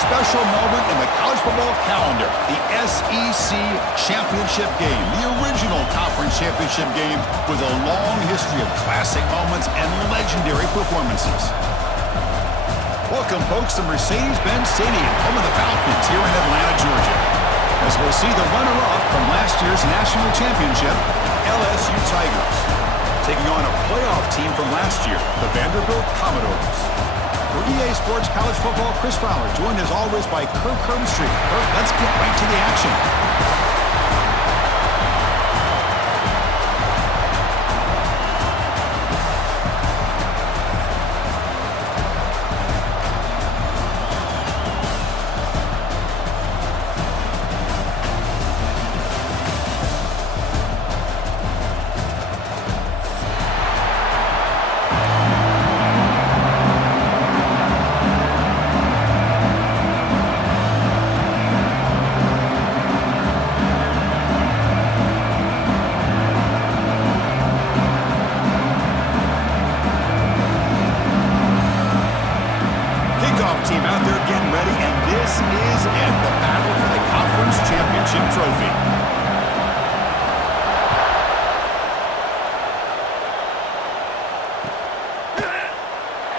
special moment in the college football calendar, the SEC Championship game, the original conference championship game with a long history of classic moments and legendary performances. Welcome, folks, to Mercedes-Benz Stadium, home of the Falcons here in Atlanta, Georgia, as we'll see the runner-up from last year's national championship, LSU Tigers, taking on a playoff team from last year, the Vanderbilt Commodores. For EA Sports College Football, Chris Fowler, joined as always by Kirk Herbstreit. Kirk, let's get right to the action. Team out there getting ready, and this is it, the battle for the conference championship trophy.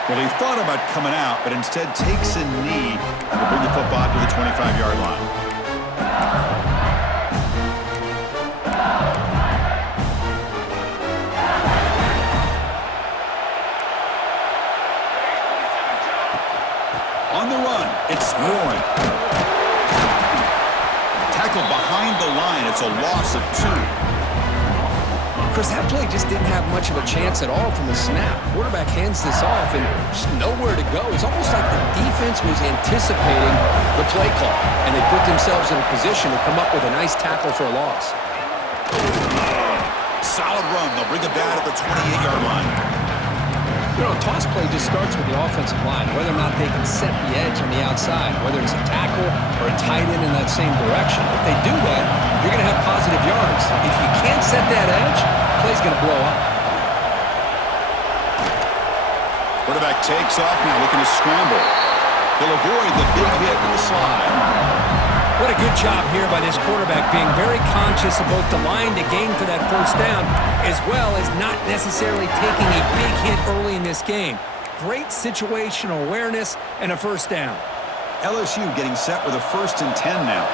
Well, he thought about coming out, but instead takes a knee to bring the football to the 25-yard line. On the run, it's Warren. Tackled behind the line. It's a loss of 2. Chris, that play just didn't have much of a chance at all from the snap. Quarterback hands this off and just nowhere to go. It's almost like the defense was anticipating the play call, and they put themselves in a position to come up with a nice tackle for a loss. Solid run. They'll bring it down at the 28-yard line. You know, a toss play just starts with the offensive line, whether or not they can set the edge on the outside, whether it's a tackle or a tight end in that same direction. If they do that, you're going to have positive yards. If you can't set that edge, the play's going to blow up. Quarterback takes off now, looking to scramble. He'll avoid the big hit with the slide. What a good job here by this quarterback, being very conscious of both the line to gain for that first down, as well as not necessarily taking a big hit early in this game. Great situational awareness and a first down. LSU getting set with a 1st and 10 now.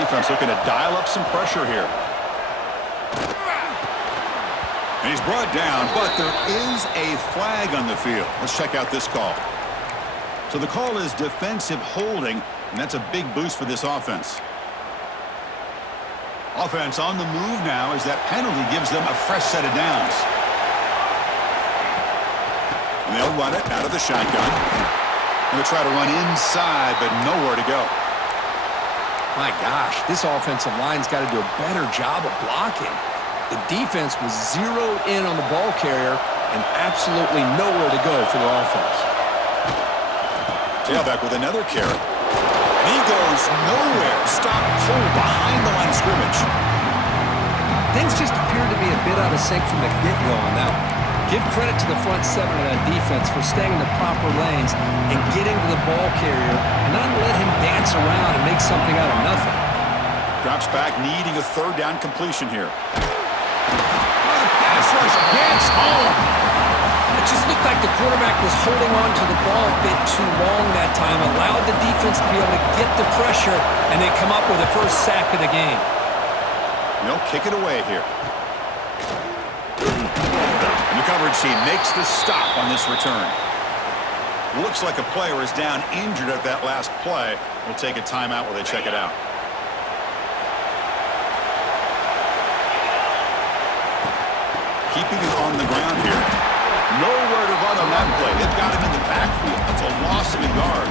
Defense looking to dial up some pressure here. And he's brought down, but there is a flag on the field. Let's check out this call. So the call is defensive holding, and that's a big boost for this offense. Offense on the move now as that penalty gives them a fresh set of downs. And they'll run it out of the shotgun. They'll try to run inside, but nowhere to go. My gosh, this offensive line's got to do a better job of blocking. The defense was zeroed in on the ball carrier and absolutely nowhere to go for the offense. Tailback with another carry. And he goes nowhere. Stop cold behind the line of scrimmage. Things just appeared to be a bit out of sync from the get-go on that one. Give credit to the front 7 of that defense for staying in the proper lanes and getting to the ball carrier and not let him dance around and make something out of nothing. Drops back, needing a 3rd down completion here. Pass rush gets home. It just looked like the quarterback was holding on to the ball a bit too long that time, allowed the defense to be able to get the pressure, and they come up with the first sack of the game. They'll kick it away here. And the coverage team makes the stop on this return. Looks like a player is down injured at that last play. We'll take a timeout while they check it out. Keeping it on the ground here. Nowhere to run on that play. They've got him in the backfield. That's a loss of a yard.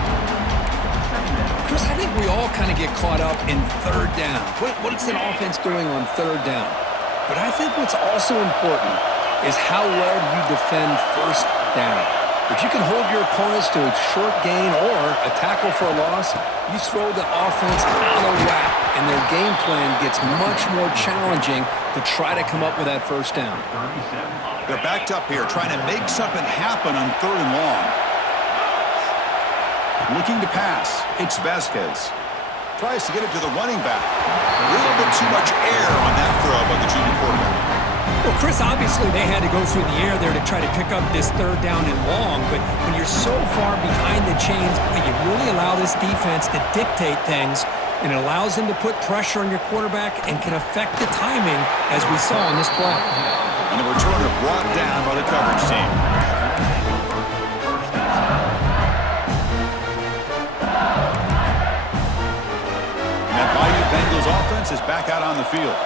Chris, I think we all kind of get caught up in 3rd down. What is an offense doing on 3rd down? But I think what's also important is how well you defend 1st down. If you can hold your opponents to a short gain or a tackle for a loss, you throw the offense out of whack, and their game plan gets much more challenging to try to come up with that 1st down. They're backed up here, trying to make something happen on 3rd and long. Looking to pass. It's Vasquez. Tries to get it to the running back. A little bit too much air on that throw by the junior quarterback. Well, Chris, obviously they had to go through the air there to try to pick up this third down and long, but when you're so far behind the chains, you really allow this defense to dictate things, and it allows them to put pressure on your quarterback and can affect the timing, as we saw on this play. And the returner brought down by the coverage team. And that Bayou Bengals offense is back out on the field.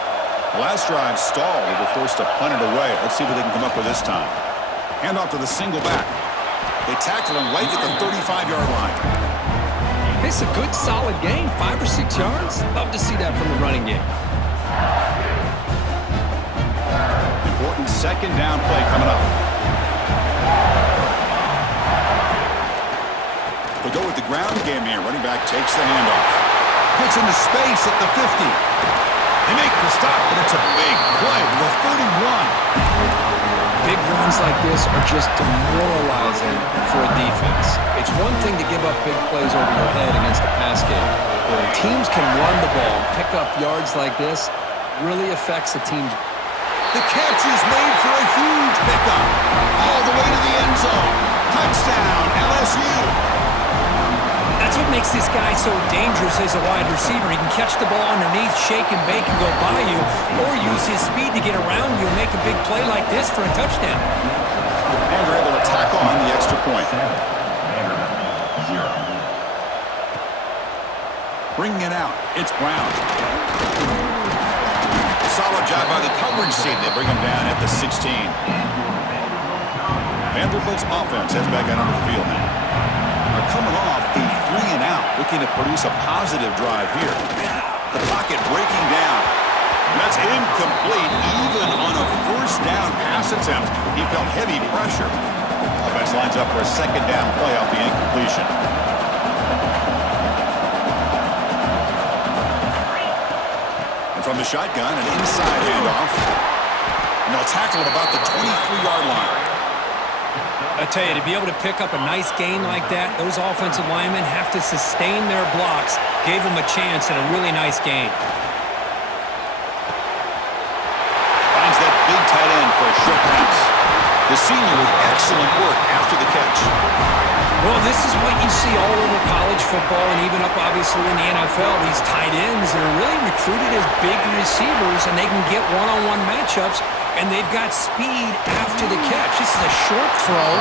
The last drive stalled. They were forced to punt it away. Let's see what they can come up with this time. Hand off to the single back. They tackle him right at the 35-yard line. It's a good, solid gain, 5 or 6 yards. Love to see that from the running game. Important second down play coming up. They go with the ground game here. Running back takes the handoff. Gets into space at the 50. They make the stop, but it's a big play to the 31. Big runs like this are just demoralizing for a defense. It's one thing to give up big plays over your head against the pass game, but when teams can run the ball, pick up yards like this, really affects the team's. The catch is made for a huge pickup. All the way to the end zone. Touchdown, LSU. That's what makes this guy so dangerous as a wide receiver. He can catch the ball underneath, shake and bake and go by you, or use his speed to get around you and make a big play like this for a touchdown. And they're able to tack on the extra point. Bringing it out, it's Brown. Solid job by the coverage team. They bring him down at the 16. Vanderbilt's offense heads back out onto the field now. They're coming off a 3-and-out, looking to produce a positive drive here. The pocket breaking down. That's incomplete, even on a first down pass attempt. He felt heavy pressure. Offense lines up for a second down play off the incompletion. And from the shotgun, an inside handoff. And they'll tackle at about the 23-yard line. I tell you, to be able to pick up a nice gain like that, those offensive linemen have to sustain their blocks. Gave them a chance at a really nice gain. Finds that big tight end for a short pass. The senior with excellent work after the catch. Well, this is what you see all over college football and even up, obviously, in the NFL. These tight ends that are really recruited as big receivers, and they can get one-on-one matchups, and they've got speed after the catch. This is a short throw.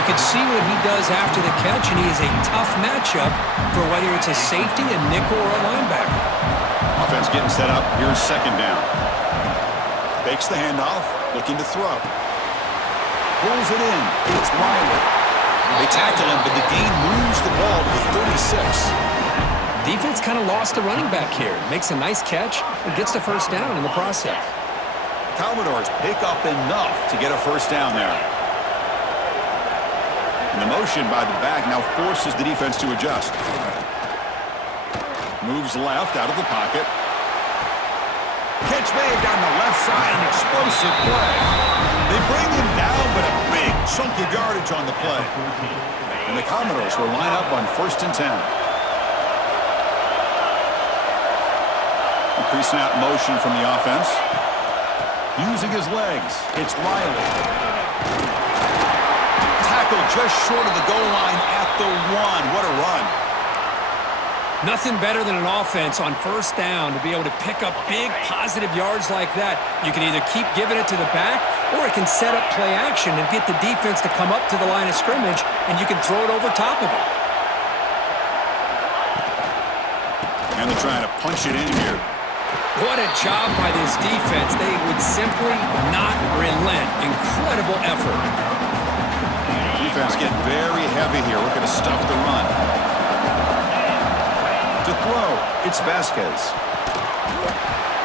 You can see what he does after the catch, and he is a tough matchup for whether it's a safety, a nickel, or a linebacker. Offense getting set up. Here's second down. Fakes the handoff, looking to throw. Pulls it in. It's Riley. They tackle him, but the gain moves the ball to the 36. Defense kind of lost a running back here. Makes a nice catch and gets the first down in the process. Commodores pick up enough to get a first down there. And the motion by the back now forces the defense to adjust. Moves left out of the pocket. Catch made down the left side, an explosive play. They bring him down, but a big chunk of yardage on the play. And the Commodores will line up on 1st and 10. Pre-snap motion from the offense. Using his legs, it's Riley. Tackle just short of the goal line at the 1. What a run. Nothing better than an offense on first down to be able to pick up big positive yards like that. You can either keep giving it to the back, or it can set up play action and get the defense to come up to the line of scrimmage, and you can throw it over top of it. And they're trying to punch it in here. What a job by this defense. They would simply not relent. Incredible effort. Defense getting very heavy here. Looking to stuff the run. To throw, it's Vasquez.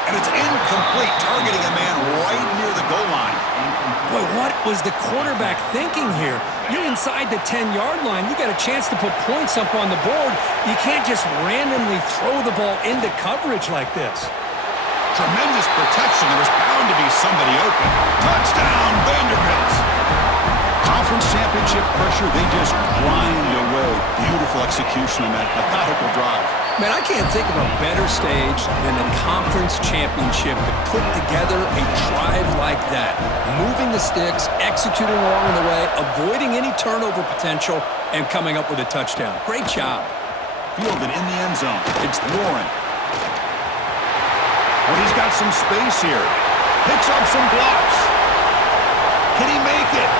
And it's incomplete, targeting a man right near the goal line. Boy, what was the quarterback thinking here? You're inside the 10-yard line. You got a chance to put points up on the board. You can't just randomly throw the ball into coverage like this. Tremendous protection. There was bound to be somebody open. Touchdown, Vanderbilt. Conference championship pressure, they just grind away. Beautiful beautiful execution on that methodical drive. Man, I can't think of a better stage than the conference championship to put together a drive like that. Moving the sticks, executing along the way, avoiding any turnover potential, and coming up with a touchdown. Great job. Fielded in the end zone. It's Warren. Oh, he's got some space here. Picks up some blocks. Can he make it?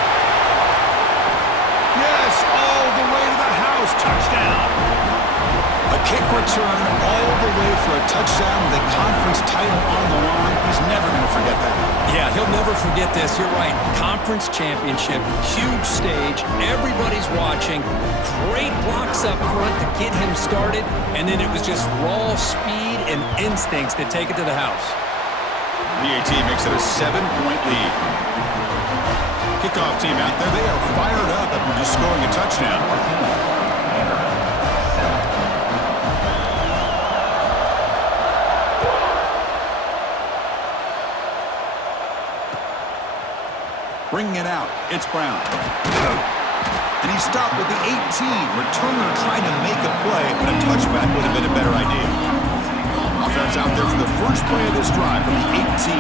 Yes, all the way to the house. Touchdown. A kick return all the way for a touchdown with a conference title on the line. He's never going to forget that. Yeah, he'll never forget this. You're right. Conference championship, huge stage. Everybody's watching. Great blocks up front to get him started. And then it was just raw speed and instincts to take it to the house. PAT makes it a 7-point lead. Kickoff team out there. They are fired up after just scoring a touchdown. Bringing it out, it's Brown. And he stopped with the 18. Returner trying to make a play, but a touchback would have been a better idea. Offense out there for the first play of this drive from the 18.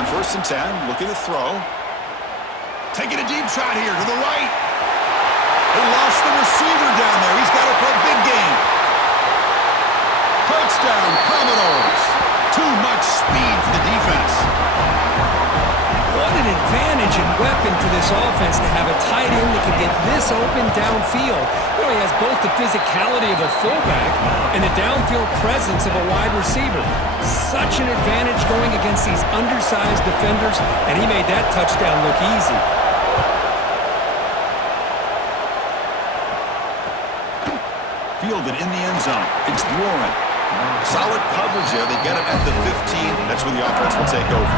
On 1st and 10, looking to throw. Taking a deep shot here to the right. They lost the receiver down there. He's got it for a big gain. Touchdown, Commodores. Too much speed for the defense. What an advantage and weapon for this offense to have a tight end that can get this open downfield. You know, he has both the physicality of a fullback and the downfield presence of a wide receiver. Such an advantage going against these undersized defenders, and he made that touchdown look easy. Fielded in the end zone. It's Warren. Solid coverage there. They get him at the 15. That's where the offense will take over.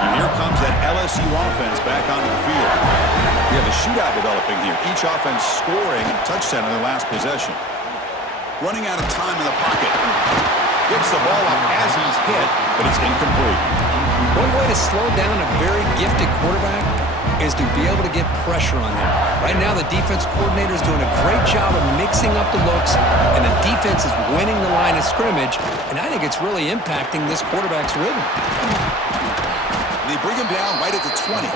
And here comes that LSU offense back onto the field. We have a shootout developing here. Each offense scoring a touchdown in their last possession. Running out of time in the pocket. Gets the ball off as he's hit, but it's incomplete. One way to slow down a very gifted quarterback is to be able to get pressure on him. Right now, the defense coordinator is doing a great job of mixing up the looks, and the defense is winning the line of scrimmage, and I think it's really impacting this quarterback's rhythm. They bring him down right at the 20.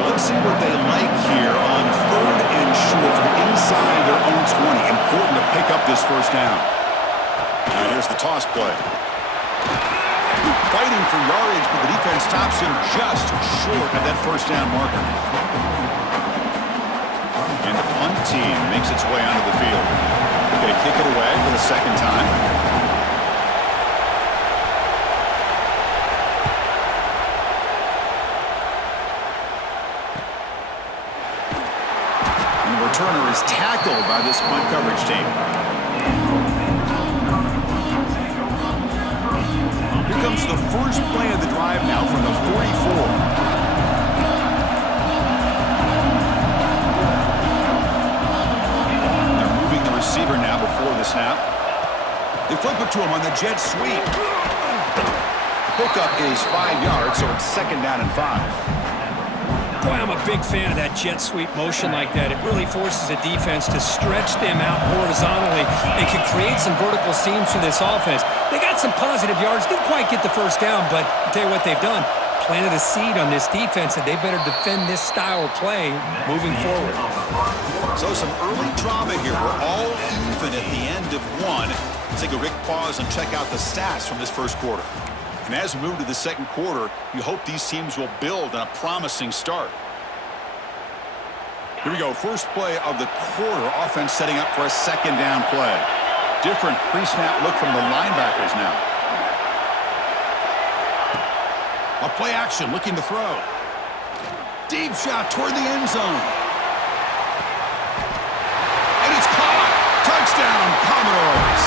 So let's see what they like here on 3rd and short from inside their own 20. Important to pick up this first down. Now here's the toss play. Fighting for yardage, but the defense stops him just short of that first down marker. And the punt team makes its way onto the field. They're going to kick it away for the second time. And the returner is tackled by this punt coverage team. Here comes the first play of the drive now from the 44. They're moving the receiver now before the snap. They flip it to him on the jet sweep. Pickup is 5 yards, so it's 2nd down and 5. Boy, I'm a big fan of that jet sweep motion like that. It really forces a defense to stretch them out horizontally and can create some vertical seams for this offense. They got some positive yards, didn't quite get the first down, but I'll tell you what they've done. Planted a seed on this defense, and they better defend this style of play moving forward. So some early drama here. We're all even at the end of one. Let's take a quick pause and check out the stats from this first quarter. And as we move to the second quarter, you hope these teams will build on a promising start. Here we go. First play of the quarter. Offense setting up for a 2nd down play. Different pre-snap look from the linebackers now. A play action looking to throw. Deep shot toward the end zone. And it's caught. Touchdown, Commodores.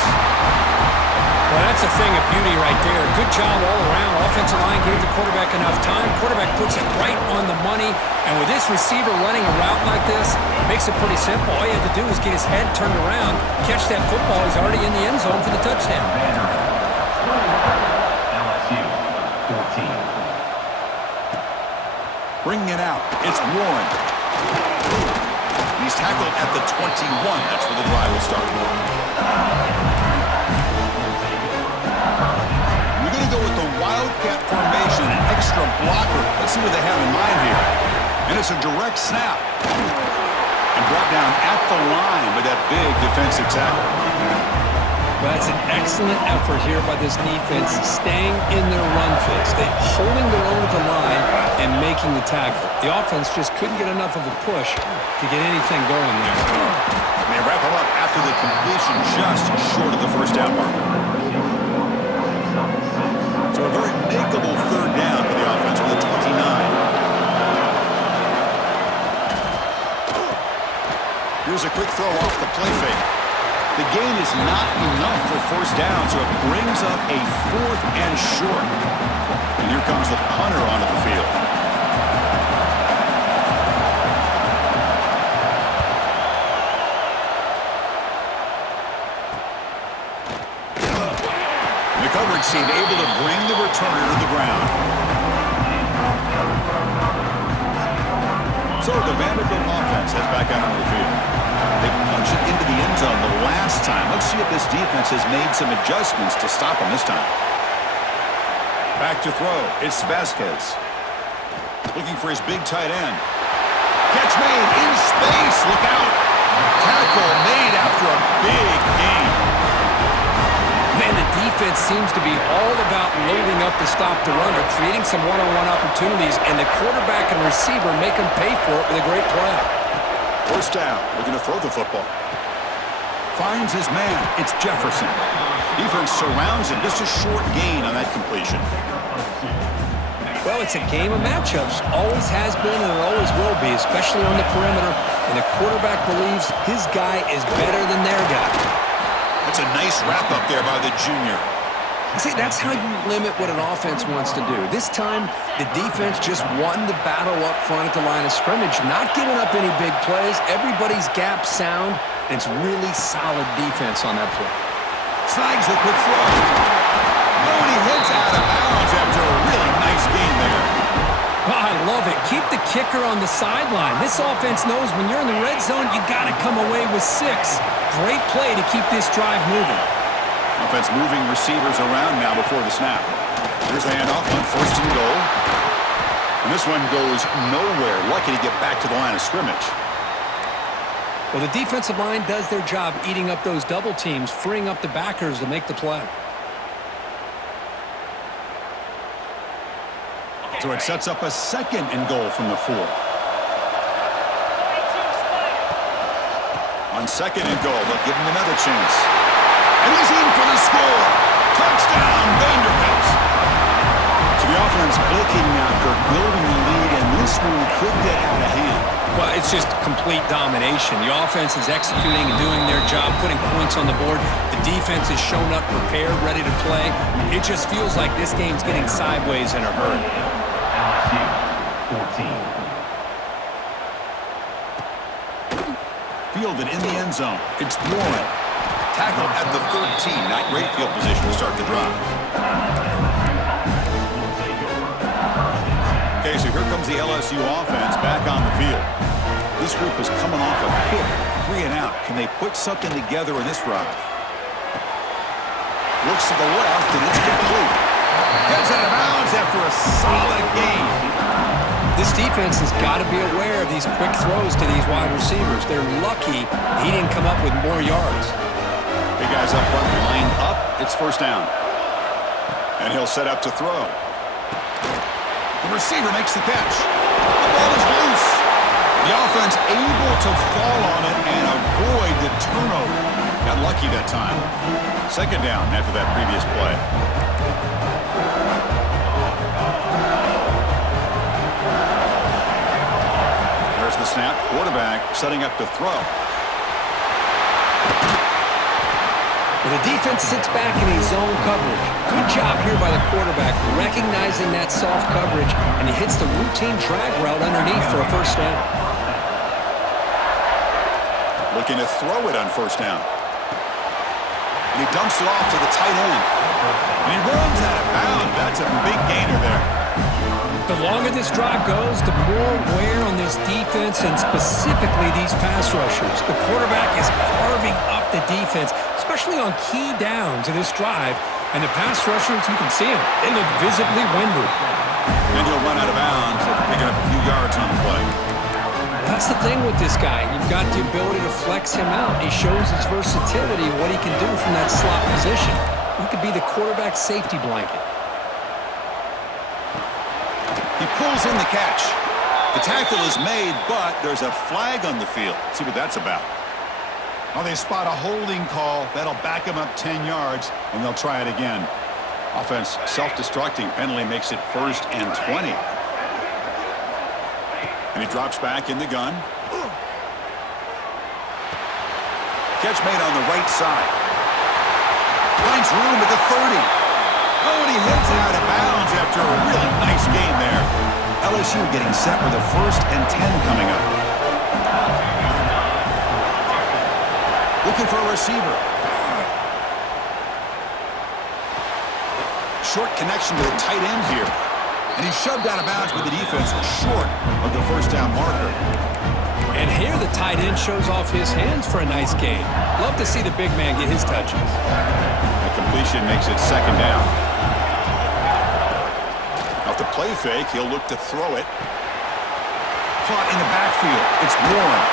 Well, that's a thing of beauty right there. Good job all around. Offensive line gave the quarterback enough time. Quarterback puts it right on the money. And with this receiver running a route like this, it makes it pretty simple. All you have to do is get his head turned around, catch that football. He's already in the end zone for the touchdown. Bringing it out, it's Warren. He's tackled at the 21. That's where the drive will start. We're going to go with the Wildcat formation, an extra blocker. Let's see what they have in mind here. And it's a direct snap. And brought down at the line with that big defensive tackle. That's an excellent effort here by this defense, staying in their run fix. They're holding their own at the line and making the tackle. The offense just couldn't get enough of a push to get anything going there. They wrap him up after the completion just short of the first down marker. So a very makeable third down for the offense with a 29. Here's a quick throw off the play fake. The gain is not enough for first down, so it brings up a 4th and short. And here comes the punter onto the field. The coverage team able to bring the returner to the ground. So the Vanderbilt offense heads back out onto the field. They punch it into the end zone the last time. Let's see if this defense has made some adjustments to stop them this time. Back to throw. It's Vasquez. Looking for his big tight end. Catch made in space. Look out. Tackle made after a big gain. Man, the defense seems to be all about loading up to stop the run, or creating some one-on-one opportunities, and the quarterback and receiver make them pay for it with a great play. First down, looking to throw the football. Finds his man. It's Jefferson. Defense surrounds him. Just a short gain on that completion. Well, it's a game of matchups. Always has been and it always will be, especially on the perimeter. And the quarterback believes his guy is better than their guy. That's a nice wrap-up there by the junior. See, that's how you limit what an offense wants to do. This time, the defense just won the battle up front at the line of scrimmage, not giving up any big plays. Everybody's gap sound, and it's really solid defense on that play. Snags the quick throw. Oh, and he hits out of bounds after a really nice gain there. Oh, I love it. Keep the kicker on the sideline. This offense knows when you're in the red zone, you got to come away with 6. Great play to keep this drive moving. Offense moving receivers around now before the snap. Here's the handoff on 1st and goal. And this one goes nowhere. Lucky to get back to the line of scrimmage. Well, the defensive line does their job eating up those double teams, freeing up the backers to make the play. So it sets up a 2nd and goal from the 4. On 2nd and goal, they'll give him another chance. And he's in for the score. Touchdown, Vanderbilt. So the offense clicking now, Kirk, building the lead, and this one could get out of hand. Well, it's just complete domination. The offense is executing and doing their job, putting points on the board. The defense is shown up prepared, ready to play. It just feels like this game's getting sideways in a hurry. LSU 14. Fielded in the end zone. It's Warren. Tackled at the 13. Not great field position to start the drive. Okay, so here comes the LSU offense back on the field. This group is coming off a pick, 3 and out. Can they put something together in this drive? Looks to the left, and it's complete. Heads out of bounds after a solid gain. This defense has got to be aware of these quick throws to these wide receivers. They're lucky he didn't come up with more yards. Big guys up front, lined up. It's first down. And he'll set up to throw. The receiver makes the catch. The ball is loose. The offense able to fall on it and avoid the turnover. Got lucky that time. 2nd down after that previous play. There's the snap. Quarterback setting up to throw. The defense sits back in his zone coverage. Good job here by the quarterback, recognizing that soft coverage, and he hits the routine drag route underneath for a first down. Looking to throw it on first down. And he dumps it off to the tight end. And he runs out of bounds. That's a big gainer there. The longer this drive goes, the more wear on this defense and specifically these pass rushers. The quarterback is carving up the defense, especially on key downs of this drive. And the pass rushers, you can see them. They look visibly winded. And he'll run out of bounds after picking up a few yards on the play. That's the thing with this guy. You've got the ability to flex him out. He shows his versatility, what he can do from that slot position. He could be the quarterback safety blanket. He pulls in the catch. The tackle is made, but there's a flag on the field. Let's see what that's about. Oh, they spot a holding call. That'll back him up 10 yards, and they'll try it again. Offense self-destructing. Penalty makes it 1st and 20. And he drops back in the gun. Catch made on the right side. Finds room at the 30. Oh, and he heads out of bounds after a really nice gain there. LSU getting set with a 1st and 10 coming up. Looking for a receiver. Short connection to the tight end here. And he's shoved out of bounds with the defense short of the 1st down marker. And here the tight end shows off his hands for a nice gain. Love to see the big man get his touches. The completion makes it 2nd down. Off the play fake, he'll look to throw it. Caught in the backfield. It's Warren.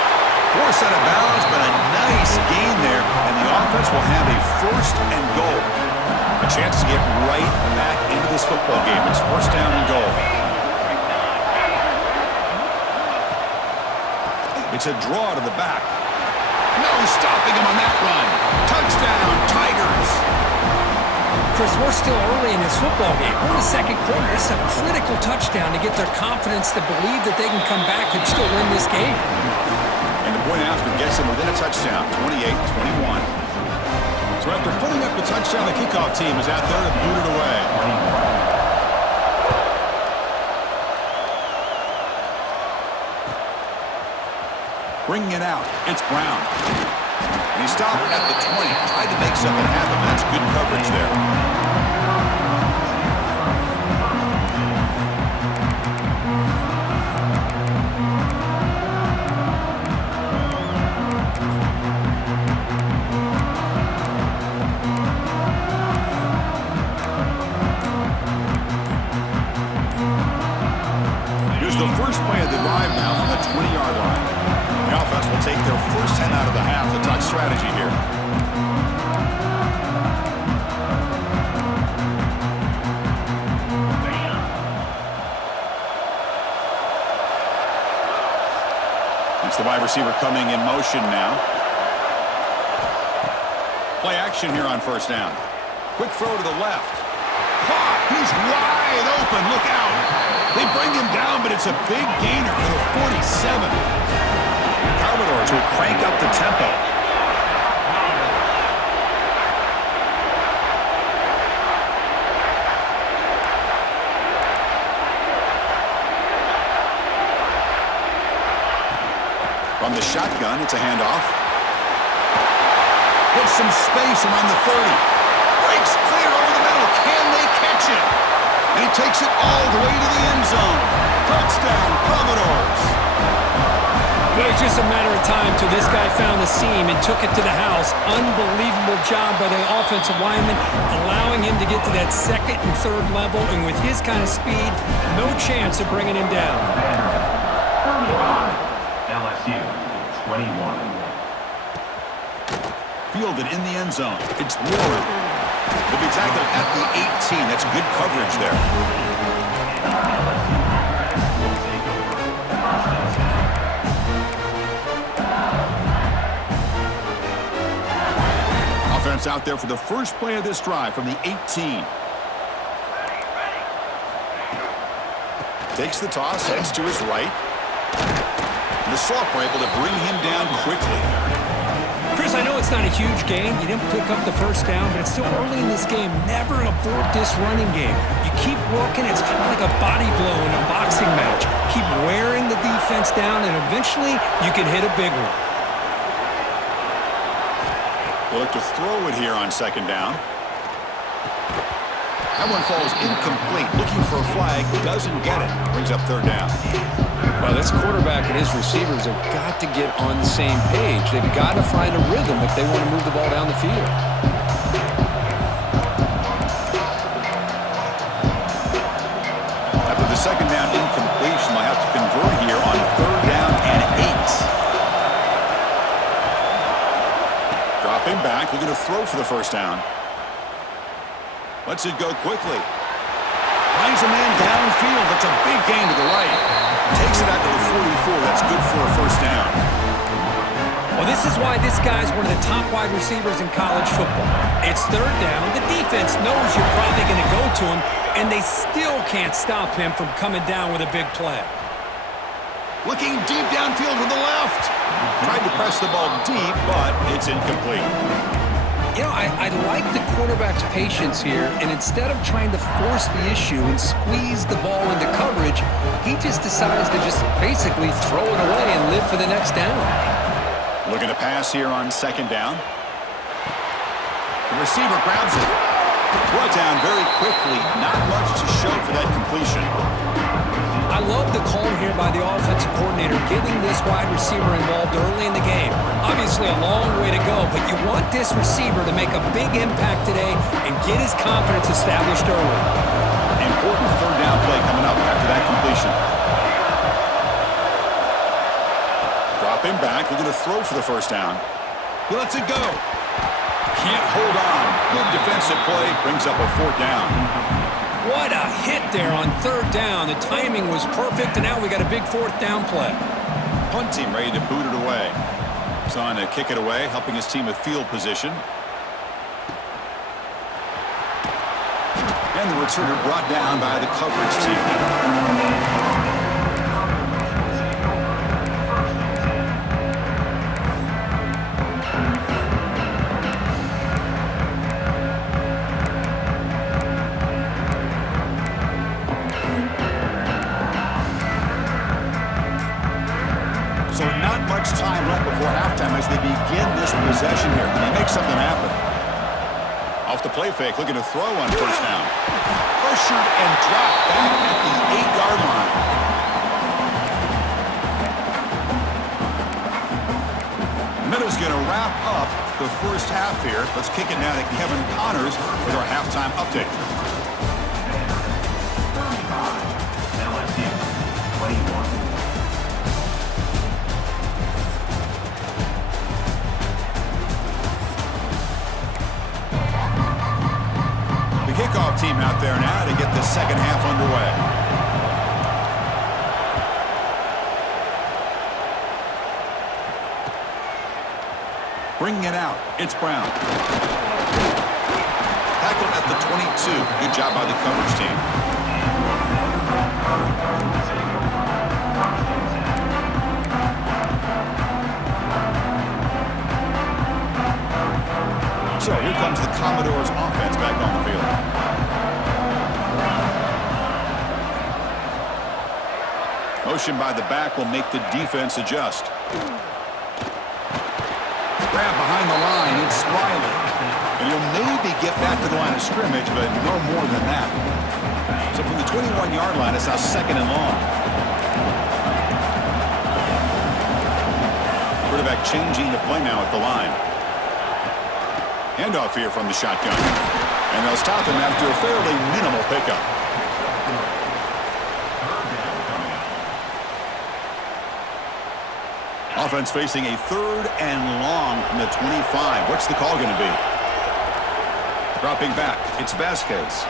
Forced out of bounds, but a nice gain there. And the offense will have a 1st and goal. A chance to get right back into this football game. It's 1st down and goal. It's a draw to the back. No stopping him on that run. Touchdown, Tigers. Chris, we're still early in this football game. We're in the 2nd quarter. It's a critical touchdown to get their confidence to believe that they can come back and still win this game. And the point after gets him within a touchdown, 28-21. So after putting up the touchdown, the kickoff team is out there to boot it away. Bringing it out, it's Brown. And he stopped at the 20, tried to make something happen. That's good coverage there. Here's the first play of the drive now from the 20-yard line. The offense will take their first 10 out of the half to talk strategy here. It's the wide receiver coming in motion now. Play action here on 1st down. Quick throw to the left. Caught! He's wide open. Look out! They bring him down, but it's a big gainer for the 47. Commodores will crank up the tempo. From the shotgun, it's a handoff. Gets some space around the 30. Breaks clear over the middle. Can they catch it? And he takes it all the way to the end zone. Touchdown, Commodores. It was just a matter of time till this guy found the seam and took it to the house. Unbelievable job by the offensive lineman, allowing him to get to that 2nd and 3rd level. And with his kind of speed, no chance of bringing him down. LSU 21. Fielded in the end zone. It's Warren. Will be tackled at the 18. That's good coverage there. Offense out there for the first play of this drive from the 18. Takes the toss, heads to his right. And the Soft were able to bring him down quickly. Chris, I know it's not a huge game. You didn't pick up the 1st down, but it's still early in this game. Never abort this running game. You keep working. It's kind of like a body blow in a boxing match. Keep wearing the defense down, and eventually you can hit a big one. They'll look to throw it here on 2nd down. That one falls incomplete. Looking for a flag, doesn't get it. Brings up third down. Well, this quarterback and his receivers have got to get on the same page. They've got to find a rhythm if they want to move the ball down the field. After the second down incompletion, they'll have to convert here on third down and 8. Dropping back, looking to throw for the first down. Lets it go quickly. Finds a man downfield. That's a big gain to the right. Takes it out to the 44. That's good for a first down. Well, this is why this guy's one of the top wide receivers in college football. It's third down. The defense knows you're probably going to go to him, and they still can't stop him from coming down with a big play. Looking deep downfield to the left. Tried to press the ball deep, but it's incomplete. You know, I like the quarterback's patience here, and instead of trying to force the issue and squeeze the ball into coverage, he just decides to just basically throw it away and live for the next down. Looking to pass here on second down. The receiver grabs it. Brought down very quickly. Not much to show for that completion. I love the call here by the offensive coordinator, getting this wide receiver involved early in the game. Obviously a long way to go, but you want this receiver to make a big impact today and get his confidence established early. Important third down play coming up after that completion. Dropping back, looking to throw for the first down. He lets it go. Can't hold on. Good defensive play, brings up a fourth down. What a hit there on third down. The timing was perfect, and now we got a big fourth down play. Punt team ready to boot it away. He's on to kick it away, helping his team with field position. And the returner brought down by the coverage team. So not much time left before halftime as they begin this possession here. Can they make something happen? Off the play fake, looking to throw on first down. Pressured and dropped back at the 8-yard line. Meadows going to wrap up the first half here. Let's kick it now to Kevin Connors with our halftime update. 35, LSU, 21. Kickoff team out there now to get the second half underway. Bringing it out, it's Brown. Tackled at the 22. Good job by the coverage team. So here comes the Commodores offense back on the field. Motion by the back will make the defense adjust. Grab behind the line, it's Spriley. And he'll maybe get back to the line of scrimmage, but no more than that. So from the 21-yard line, it's now second and long. Quarterback changing the play now at the line. Handoff here from the shotgun. And they'll stop him after a fairly minimal pickup. Offense facing a third and long from the 25. What's the call going to be? Dropping back, it's Vasquez.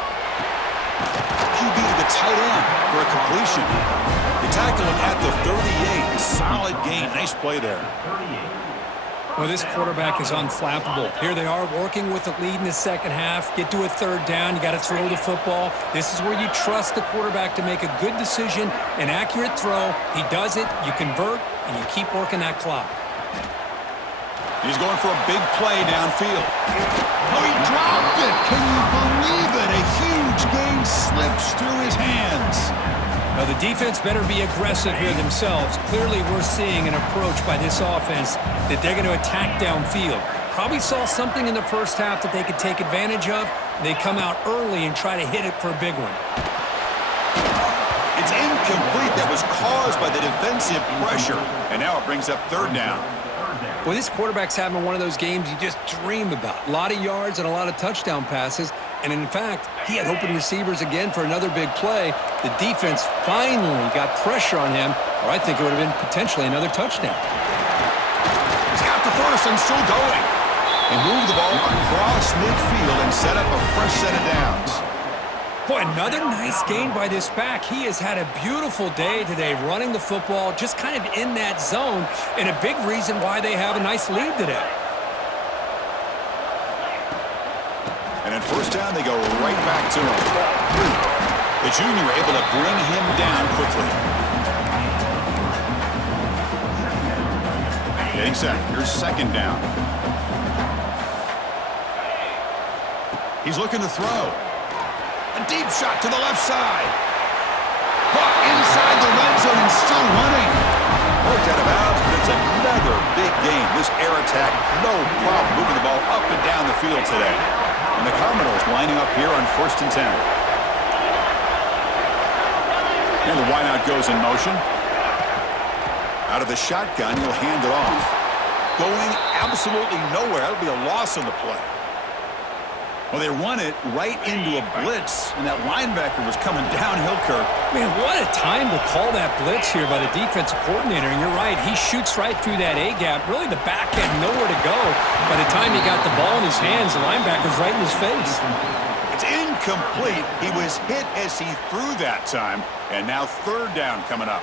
QB to the tight end for a completion. They tackle him at the 38. Solid gain. Nice play there. 38. Well, this quarterback is unflappable. Here they are working with the lead in the second half. Get to a third down. You got to throw the football. This is where you trust the quarterback to make a good decision, an accurate throw. He does it. You convert, and you keep working that clock. He's going for a big play downfield. Oh, he dropped it. Can you believe it? A huge gain slips through his hands. Well, the defense better be aggressive here themselves. Clearly, we're seeing an approach by this offense that they're going to attack downfield. Probably saw something in the first half that they could take advantage of. They come out early and try to hit it for a big one. It's incomplete. That was caused by the defensive pressure. And now it brings up third down. Well, this quarterback's having one of those games you just dream about. A lot of yards and a lot of touchdown passes. And in fact, he had open receivers again for another big play. The defense finally got pressure on him, or I think it would have been potentially another touchdown. He's got the first and still going. They move the ball across midfield and set up a fresh set of downs. Boy, another nice gain by this back. He has had a beautiful day today running the football, just kind of in that zone, and a big reason why they have a nice lead today. And at first down, they go right back to him. The junior able to bring him down quickly. Getting set. Here's second down. He's looking to throw. A deep shot to the left side. Caught inside the red zone and still running. Worked out of bounds, but it's another big game. This air attack, no problem moving the ball up and down the field today. And the Commodores lining up here on 1st and 10. And the wideout goes in motion. Out of the shotgun, he'll hand it off. Going absolutely nowhere. That'll be a loss on the play. Well, they run it right into a blitz, and that linebacker was coming downhill, Kirk. Man, what a time to call that blitz here by the defensive coordinator. And you're right, he shoots right through that A-gap. Really, the back had nowhere to go. By the time he got the ball in his hands, the linebacker's right in his face. It's incomplete. He was hit as he threw that time, and now third down coming up.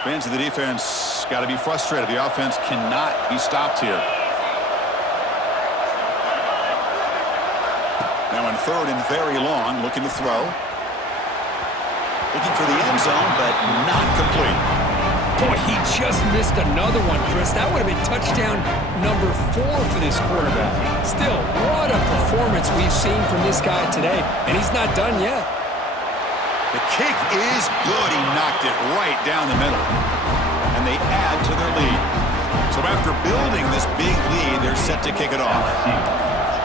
Fans of the defense got to be frustrated. The offense cannot be stopped here. Now in third and very long, looking to throw. Looking for the end zone, but not complete. Boy, he just missed another one, Chris. That would have been touchdown number 4 for this quarterback. Still, what a performance we've seen from this guy today, and he's not done yet. The kick is good. He knocked it right down the middle. And they add to their lead. So after building this big lead, they're set to kick it off.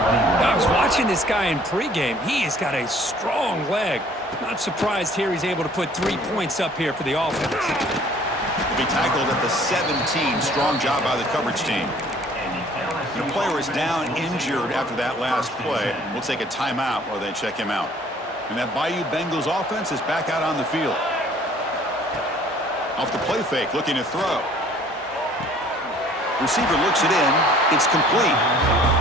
I was watching this guy in pregame. He has got a strong leg. Not surprised here he's able to put 3 points up here for the offense. He'll be tackled at the 17. Strong job by the coverage team. The player is down injured after that last play. We'll take a timeout while they check him out. And that Bayou Bengals offense is back out on the field. Off the play fake, looking to throw. Receiver looks it in. It's complete.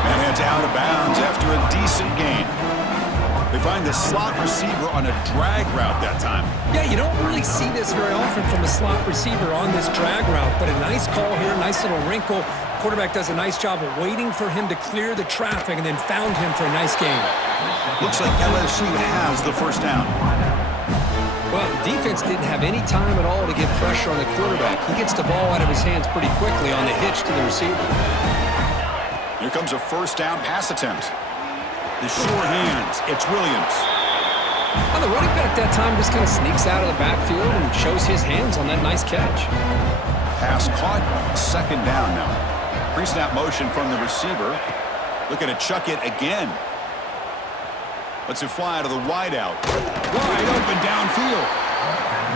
Man heads out of bounds after a decent gain. They find the slot receiver on a drag route that time. Yeah, you don't really see this very often from a slot receiver on this drag route, but a nice call here, nice little wrinkle. Quarterback does a nice job of waiting for him to clear the traffic and then found him for a nice gain. Looks like LSU has the first down. Well, the defense didn't have any time at all to get pressure on the quarterback. He gets the ball out of his hands pretty quickly on the hitch to the receiver. Here comes a first down pass attempt. The sure hands, it's Williams. Well, the running back that time just kind of sneaks out of the backfield and shows his hands on that nice catch. Pass caught, second down now. Pre-snap motion from the receiver. Looking to chuck it again. Lets it fly out of the wideout. Wide open downfield.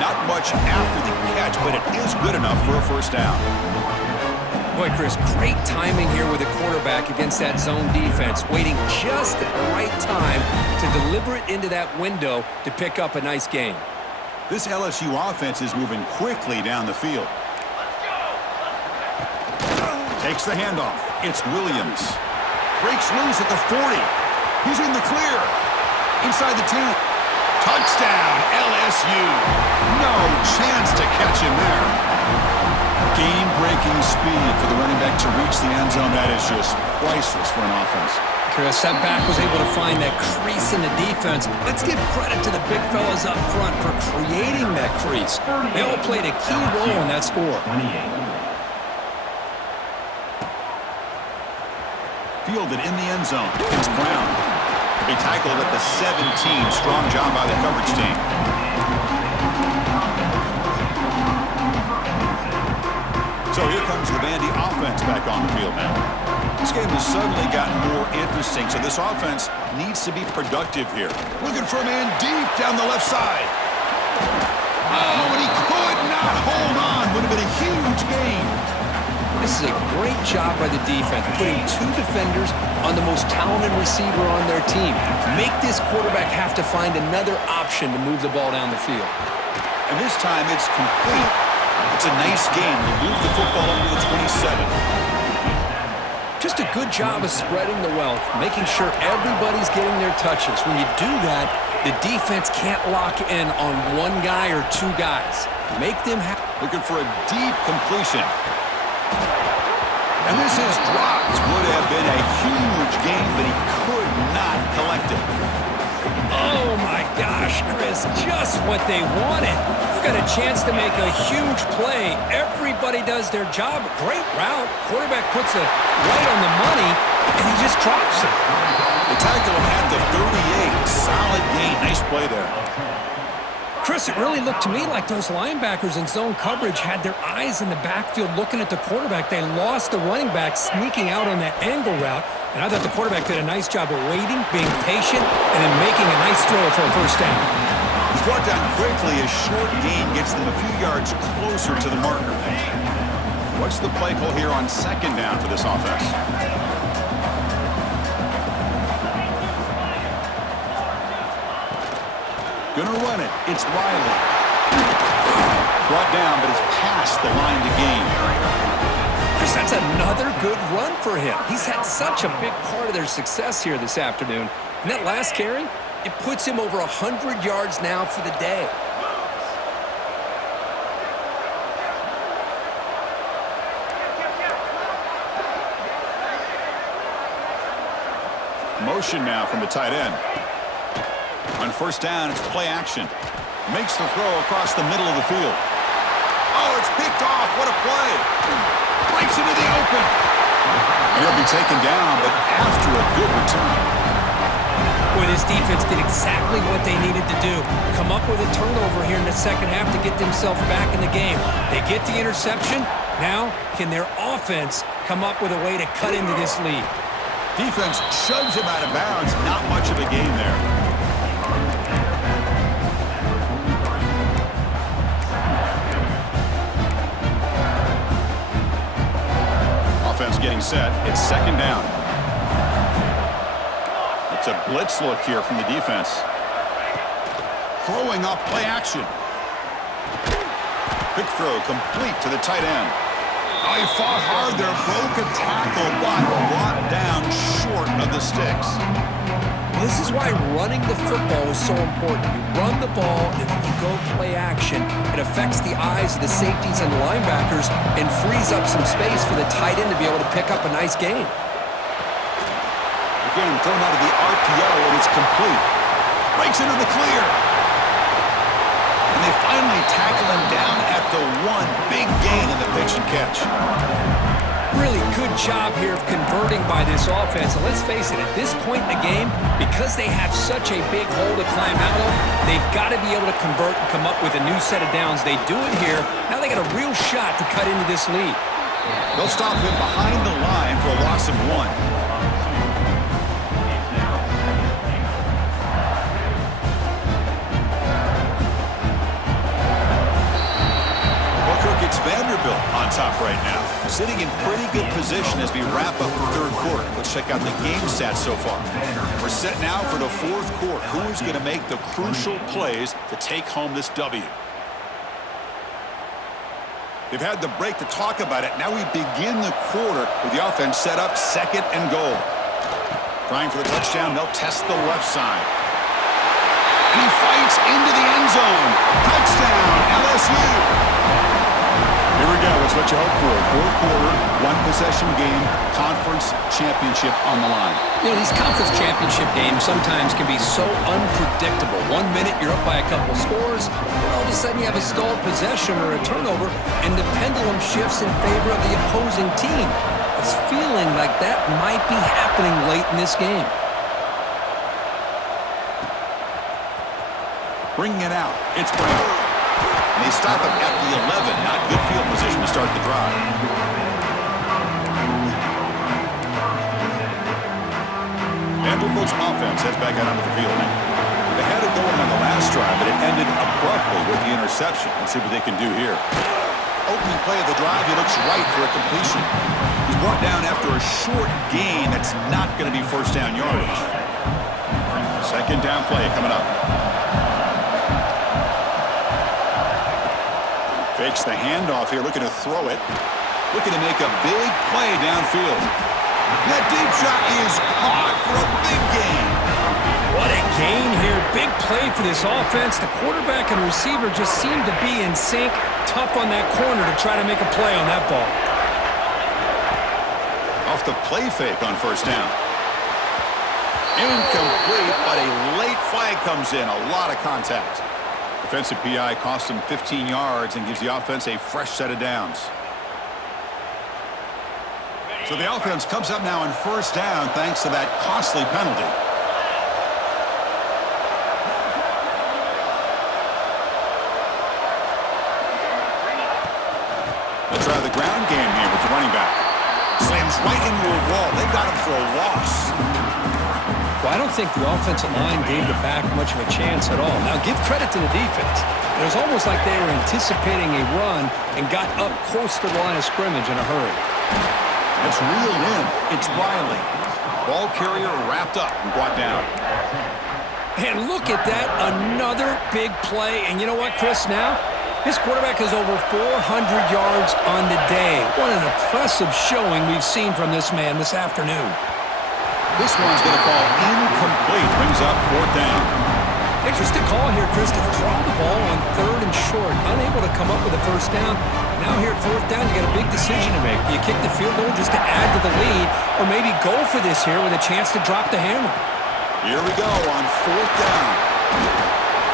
Not much after the catch, but it is good enough for a first down. Boy, Chris, great timing here with the quarterback against that zone defense, waiting just at the right time to deliver it into that window to pick up a nice gain. This LSU offense is moving quickly down the field. Takes the handoff. It's Williams. Breaks loose at the 40. He's in the clear. Inside the 10. Touchdown, LSU. No chance to catch him there. Game-breaking speed for the running back to reach the end zone. That is just priceless for an offense. Chris, that back was able to find that crease in the defense. Let's give credit to the big fellas up front for creating that crease. They all played a key role in that score. Fielded in the end zone. It's Brown. He tackled at the 17. Strong job by the coverage team. So here comes the Vandy offense back on the field now. This game has suddenly gotten more interesting, so this offense needs to be productive here. Looking for a man deep down the left side. Oh, and he could not hold on. Would have been a huge gain. This is a great job by the defense, putting two defenders on the most talented receiver on their team. Make this quarterback have to find another option to move the ball down the field. And this time it's complete. It's a nice game. They move the football up to the 27. Just a good job of spreading the wealth, making sure everybody's getting their touches. When you do that, the defense can't lock in on one guy or two guys. Make them looking for a deep completion. And this is dropped. Would have been a huge game, but he could not collect it. Oh, my gosh, Chris, just what they wanted. You got a chance to make a huge play. Everybody does their job. Great route. Quarterback puts it right on the money, and he just drops it. They tackle him at the 38. Solid gain. Nice play there. Chris, it really looked to me like those linebackers in zone coverage had their eyes in the backfield looking at the quarterback. They lost the running back sneaking out on that angle route, and I thought the quarterback did a nice job of waiting, being patient, and then making a nice throw for a first down. He's brought down quickly. A short gain gets them a few yards closer to the marker. What's the play call here on second down for this offense? Gonna run it. It's Riley. Brought down, but it's past the line to gain. Chris, that's another good run for him. He's had such a big part of their success here this afternoon. And that last carry, it puts him over 100 yards now for the day. Motion now from the tight end. On first down, it's play action. Makes the throw across the middle of the field. Oh, it's picked off. What a play. Breaks into the open. He'll be taken down, but after a good return. Boy, this defense did exactly what they needed to do. Come up with a turnover here in the second half to get themselves back in the game. They get the interception. Now, can their offense come up with a way to cut into this lead? Defense shoves him out of bounds. Not much of a gain there. Offense getting set. It's second down. It's a blitz look here from the defense. Throwing off play action. Quick throw complete to the tight end. Oh, he fought hard there, broke a tackle, but brought down short of the sticks. Well, this is why running the football is so important. You run the ball, and then you go play action. It affects the eyes of the safeties and the linebackers and frees up some space for the tight end to be able to pick up a nice gain. Again, thrown out of the RPO, and it's complete. Breaks into the clear. And they finally tackle him down at the one. Big gain in the pitch and catch. Really good job here of converting by this offense. And let's face it, at this point in the game, because they have such a big hole to climb out of, they've got to be able to convert and come up with a new set of downs. They do it here. Now they got a real shot to cut into this lead. They'll stop him behind the line for a loss of 1. It's Vanderbilt on top right now, sitting in pretty good position as we wrap up the third quarter. Let's check out the game stats so far. We're set now for the fourth quarter. Who is going to make the crucial plays to take home this W? They've had the break to talk about it. Now we begin the quarter with the offense set up second and goal. Trying for the touchdown, they'll test the left side. And he fights into the end zone. Touchdown, LSU. Here we go. It's what you hope for. Fourth quarter, one-possession game, conference championship on the line. You know, these conference championship games sometimes can be so unpredictable. 1 minute you're up by a couple scores, and all of a sudden you have a stalled possession or a turnover, and the pendulum shifts in favor of the opposing team. It's feeling like that might be happening late in this game. Bringing it out. It's Brown. And they stop him at the 11. Not good field position to start the drive. Vanderbilt's offense heads back out onto the field now. They had it going on the last drive, but it ended abruptly with the interception. Let's see what they can do here. Opening play of the drive, he looks right for a completion. He's brought down after a short gain that's not going to be first down yardage. Second down play coming up. Fakes the handoff here, looking to throw it. Looking to make a big play downfield. That deep shot is caught for a big gain. What a gain here. Big play for this offense. The quarterback and receiver just seem to be in sync. Tough on that corner to try to make a play on that ball. Off the play fake on first down. Incomplete, but a late flag comes in. A lot of contact. Defensive PI costs him 15 yards and gives the offense a fresh set of downs. So the offense comes up now on first down thanks to that costly penalty. They'll try the ground game here with the running back. Slams right into a wall. They got him for a loss. Well, I don't think the offensive line gave the back much of a chance at all. Now, give credit to the defense. It was almost like they were anticipating a run and got up close to the line of scrimmage in a hurry. It's reeled in. It's Riley. Ball carrier wrapped up and brought down. And look at that, another big play. And you know what, Chris, now? His quarterback has over 400 yards on the day. What an impressive showing we've seen from this man this afternoon. This one's going to fall incomplete. Brings up fourth down. Interesting call here, Chris, to throw the ball on third and short. Unable to come up with a first down. Now here at fourth down, you got a big decision to make. Do you kick the field goal just to add to the lead, or maybe go for this here with a chance to drop the hammer? Here we go on fourth down.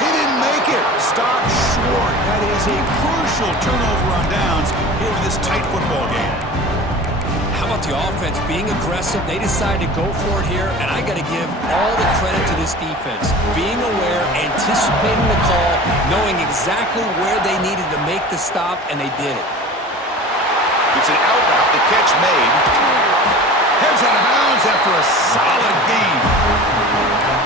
He didn't make it. Stop short. That is a crucial turnover on downs here in this tight football game. How about the offense being aggressive? They decided to go for it here, and I got to give all the credit to this defense. Being aware, anticipating the call, knowing exactly where they needed to make the stop, and they did it. It's an out route. The catch made. Heads out of bounds after a solid gain.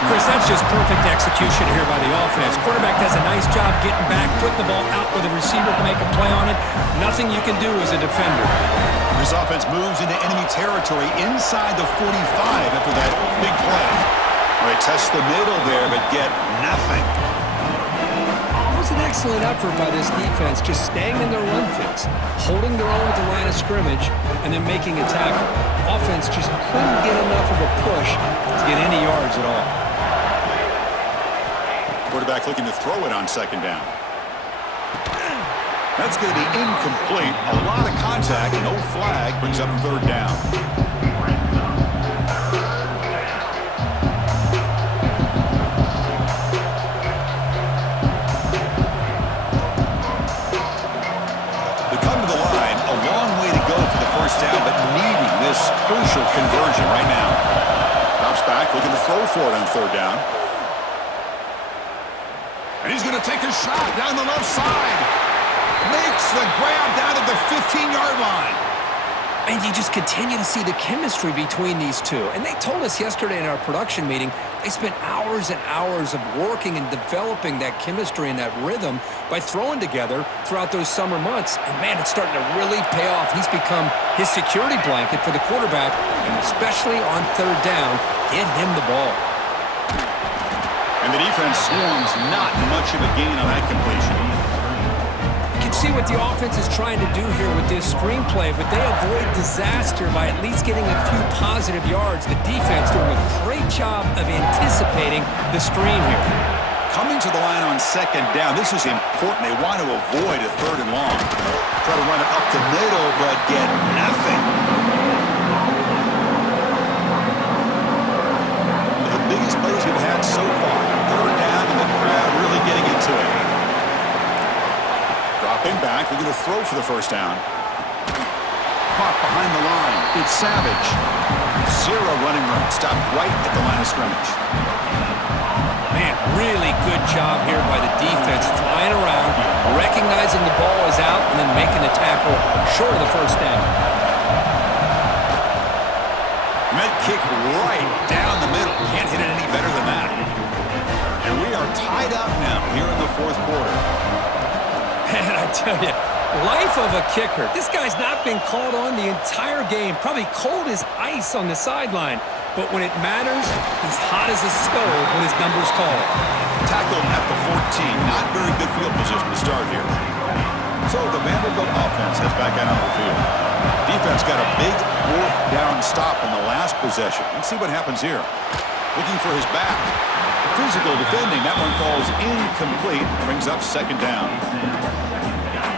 Chris, that's just perfect execution here by the offense. Quarterback does a nice job getting back, putting the ball out where the receiver can make a play on it. Nothing you can do as a defender. This offense moves into enemy territory inside the 45 after that big play. All right, test the middle there, but get nothing. It was an excellent effort by this defense, just staying in their run fits, holding their own at the line of scrimmage, and then making a tackle. Offense just couldn't get enough of a push to get any yards at all. Quarterback looking to throw it on second down. That's going to be incomplete. A lot of contact, no flag, brings up third down. They come to the line, a long way to go for the first down, but needing this crucial conversion right now. Drops back, looking to throw for it on third down. And he's going to take a shot down the left side. Makes the grab down at the 15-yard line. And you just continue to see the chemistry between these two. And they told us yesterday in our production meeting, they spent hours and hours of working and developing that chemistry and that rhythm by throwing together throughout those summer months. And man, it's starting to really pay off. He's become his security blanket for the quarterback, and especially on third down, get him the ball. And the defense swarms not much of a gain on that completion. You can see what the offense is trying to do here with this screenplay, but they avoid disaster by at least getting a few positive yards. The defense doing a great job of anticipating the screen here. Coming to the line on second down, this is important. They want to avoid a third and long. Try to run it up the middle, but get nothing. One of the biggest plays we've had so far. Third down, and the crowd really getting into it. Dropping back, we're going to throw for the first down. Caught behind the line. It's Savage. Zero running room. Stopped right at the line of scrimmage. Man, really good job here by the defense, flying around, recognizing the ball is out, and then making the tackle short of the first down. Metcalf kick right down the middle. Can't hit it any better than that. And we are tied up now here in the fourth quarter. And I tell you, life of a kicker. This guy's not been called on the entire game. Probably cold as ice on the sideline. But when it matters, he's hot as a stove when his number's called. Tackle at the 14. Not very good field position to start here. So the Vanderbilt offense heads back out on the field. Defense got a big fourth down stop in the last possession. Let's see what happens here. Looking for his back. Physical defending. That one falls incomplete. Brings up second down.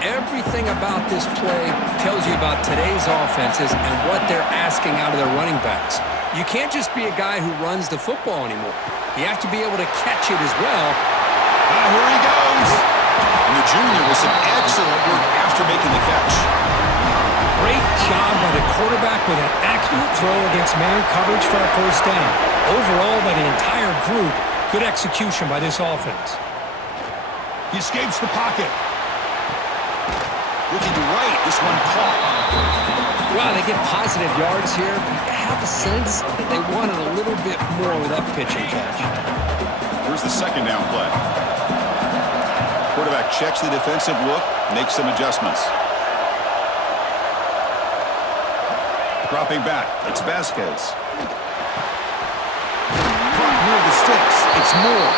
Everything about this play tells you about today's offenses and what they're asking out of their running backs. You can't just be a guy who runs the football anymore. You have to be able to catch it as well. Here he goes. And the junior with some excellent work after making the catch. Great job by the quarterback with an accurate throw against man coverage for a first down. Overall, by the entire group, good execution by this offense. He escapes the pocket. Looking right, this one caught. Wow, they get positive yards here. You have a sense that they wanted a little bit more with that pitch and catch. Here's the second down play. Quarterback checks the defensive look, makes some adjustments. Dropping back, it's Vasquez. Caught near the sticks, it's Moore.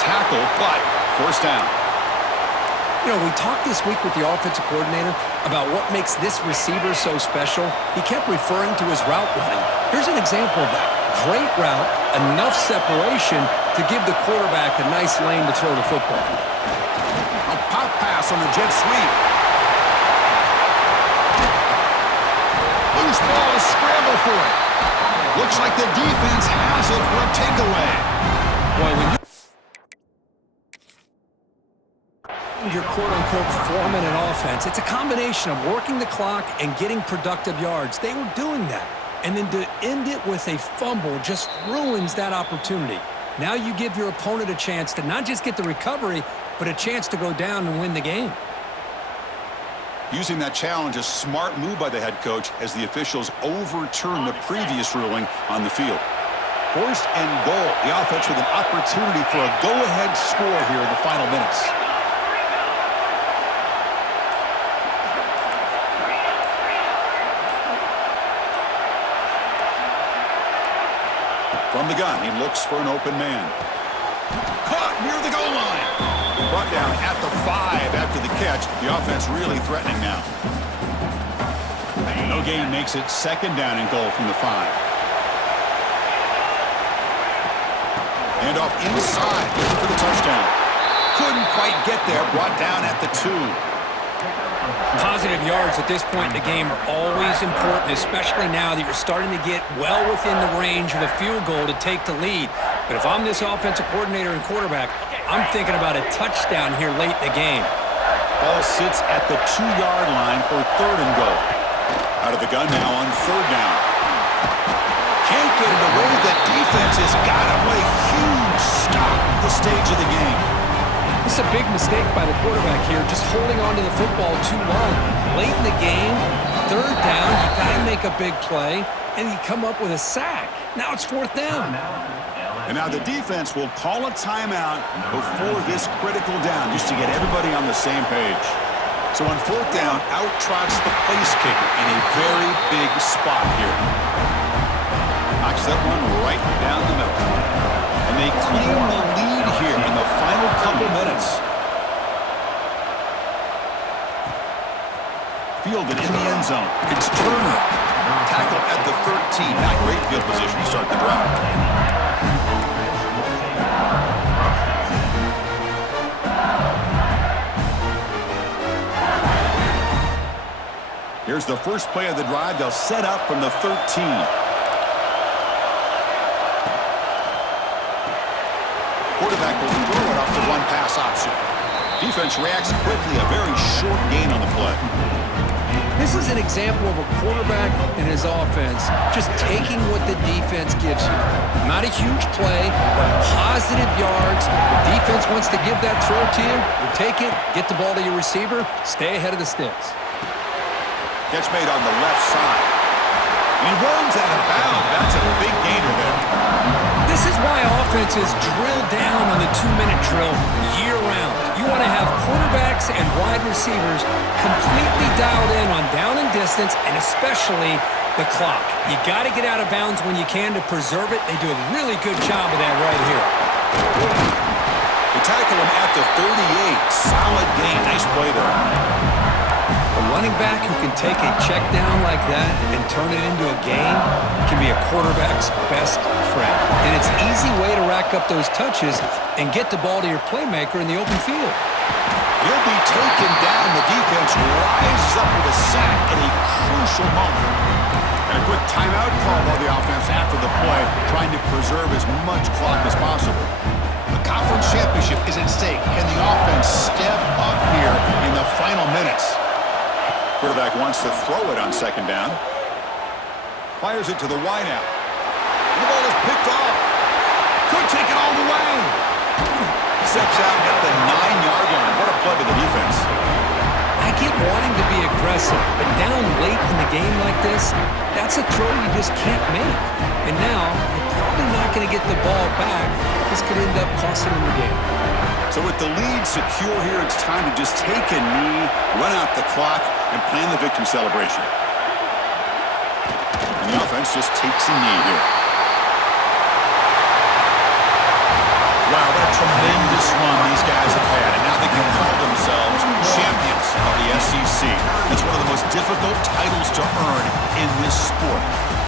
Tackle, but first down. You know, we talked this week with the offensive coordinator about what makes this receiver so special. He kept referring to his route running. Here's an example of that. Great route, enough separation to give the quarterback a nice lane to throw the football. A pop pass on the jet sweep. Loose ball, a scramble for it. Looks like the defense has it for a takeaway. Boy, when your quote-unquote form in an offense, it's a combination of working the clock and getting productive yards. They were doing that. And then to end it with a fumble just ruins that opportunity. Now you give your opponent a chance to not just get the recovery, but a chance to go down and win the game. Using that challenge, a smart move by the head coach as the officials overturn the previous ruling on the field. First and goal. The offense with an opportunity for a go-ahead score here in the final minutes. From the gun, he looks for an open man. Caught near the goal line. Brought down at the 5 after the catch. The offense really threatening now. No gain makes it second down and goal from the 5. Hand off inside, looking for the touchdown. Couldn't quite get there, brought down at the 2. Positive yards at this point in the game are always important, especially now that you're starting to get well within the range of a field goal to take the lead. But if I'm this offensive coordinator and quarterback, I'm thinking about a touchdown here late in the game. Ball sits at the 2-yard line for third and goal. Out of the gun now on third down. Can't get it away. The defense has got away. Huge stop at the stage of the game. It's a big mistake by the quarterback here, just holding on to the football too long. Late in the game, third down, you got to make a big play, and you come up with a sack. Now it's fourth down. And now the defense will call a timeout before this critical down, just to get everybody on the same page. So on fourth down, out trots the place kicker in a very big spot here. Knocks that one right down the middle. And they claim the lead here in the final couple minutes. Fielded in the end zone. It's Turner. Tackle at the 13. Not great field position to start the drive. Here's the first play of the drive. They'll set up from the 13. Quarterback will throw it off the one pass option. Defense reacts quickly. A very short gain on the play. This is an example of a quarterback and his offense just taking what the defense gives you. Not a huge play, but positive yards. The defense wants to give that throw to you. You take it, get the ball to your receiver, stay ahead of the sticks. Catch made on the left side. And he runs out of bounds. That's a big gainer there. This is why offenses drill down on the 2-minute drill year-round. You want to have quarterbacks and wide receivers completely dialed in on down and distance, and especially the clock. You got to get out of bounds when you can to preserve it. They do a really good job of that right here. They tackle him at the 38. Solid gain. Nice play there. A running back who can take a check down like that and turn it into a gain can be a quarterback's best friend. And it's an easy way to rack up those touches and get the ball to your playmaker in the open field. He'll be taken down. The defense rises up with a sack in a crucial moment. And a quick timeout call by the offense after the play, trying to preserve as much clock as possible. The conference championship is at stake. Can the offense step up here in the final minutes? Quarterback wants to throw it on second down. Fires it to the wideout. The ball is picked off. Could take it all the way. Steps out at the 9-yard line. What a play by the defense. I get wanting to be aggressive, but down late in the game like this, that's a throw you just can't make. And now, you're probably not going to get the ball back. This could end up costing them the game. So with the lead secure here, it's time to just take a knee, run out the clock, and plan the victory celebration. And the offense just takes a knee here. Wow, what a tremendous run these guys have had. And now they can call themselves champions of the SEC. It's one of the most difficult titles to earn in this sport.